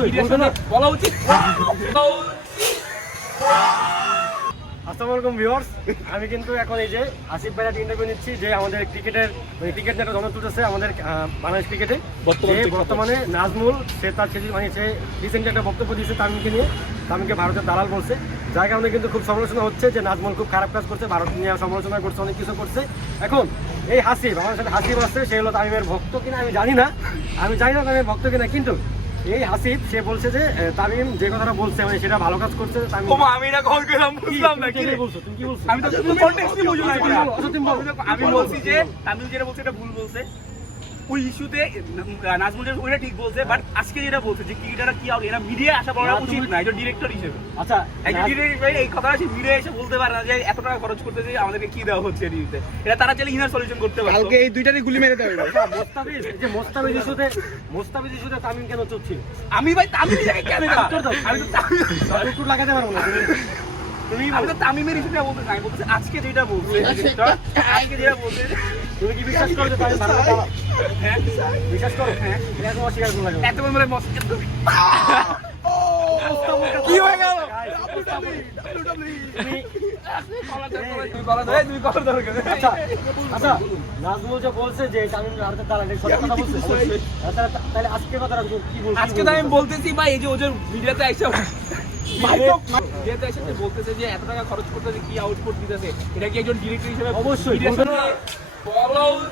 মিডিয়ার সামনে বলা উচিত আসসালামু আলাইকুম ভিউয়ার্স আমি কিন্তু এখন এই যে আসিফ ভাইয়ের ইন্টারভিউ নিচ্ছি যে আমাদের ক্রিকেটের ক্রিকেট যেটা জনক তুলতেছে আমাদের বাংলাদেশ ক্রিকেটে। বর্তমান নাজমুল সে তার ছেলে মানে সে রিসেন্টলি একটা বক্তব্য দিয়েছে তামিমকে নিয়ে। তামিমকে ভারতের দালাল বলছে। যার কারণে কিন্তু খুব সমালোচনা হচ্ছে যে নাজমুল খুব খারাপ কাজ করছে ভারত নিয়ে সমালোচনা করছে অনেক কিছু করছে। এখন এই হাসিব আমার সাথে হাসিব আসছে সে হলো তামিমের ভক্ত কিনা আমি জানি না। আমি জানি না আমি ভক্ত কিনা কিন্তু এই হাসিব সে বলছে যে তামিম যে কথাটা বলছে মানে সেটা ভালো কাজ করছে তামিম ওমা আমি না কল করলাম বুঝলাম না কি? বলছো তুমি কি বলছো? আমি তো তুমি বুঝলাম না। আমি বলছি যে তামিল যেটা বলছে এটা ভুল বলছে। ওই ইস্যুতে নাজমুল ওইটা ঠিক বলছে বাট আজকে যেটা বলছে যে ক্রিকেটাররা কি আউট এরা মিডিয়া আসা বলা উচিত না এটা ডিরেক্টর হিসেবে। আচ্ছা একজন ডিরেক্টর এই কথাটা সে মিডিয়া এসে বলতে পারে না যে এত টাকা খরচ করতে যে আমাদেরকে কি দেওয়া হচ্ছে রিভিউতে এটা তারা চাইলে ইনার সলিউশন করতে পারতো। কালকে এই দুইটারই গুলি মেরে দেবে আচ্ছা, মোস্তাফিজ যে মোস্তাফিজ ইস্যুতে মোস্তাফিজ ইস্যুতে তামিম কেন চুপ ছিল? আমি ভাই থেকে কেন দাও। আমি তো একটু লাগাতে পারব না তুমি তুমি আমি তো তামিমের ইস্যুটা বলতে চাই বলতেছি আজকে যেটা বলছে director, আজকে যেটা বলছে তুমি কি বিশ্বাস করো যে তামিম ভালো কথা হ্যাঁ বিশ্বাস করো হ্যাঁ এটা তোমার স্বীকার এত বড় কি হয়ে গেল আচ্ছা আচ্ছা নাজমুল যে বলছে যে তামিম ভারতের দালাল কথা বলছে তাহলে আজকে কথাটা কি বলছে আজকে তো আমি বলতেছি ভাই এই যে ওদের মিডিয়াতে এসে বলতেছে যে এত টাকা খরচ করতেছে কি আউটপুট দিতেছে এটা কি একজন ডিরেক্টর হিসেবে অবশ্যই, Follow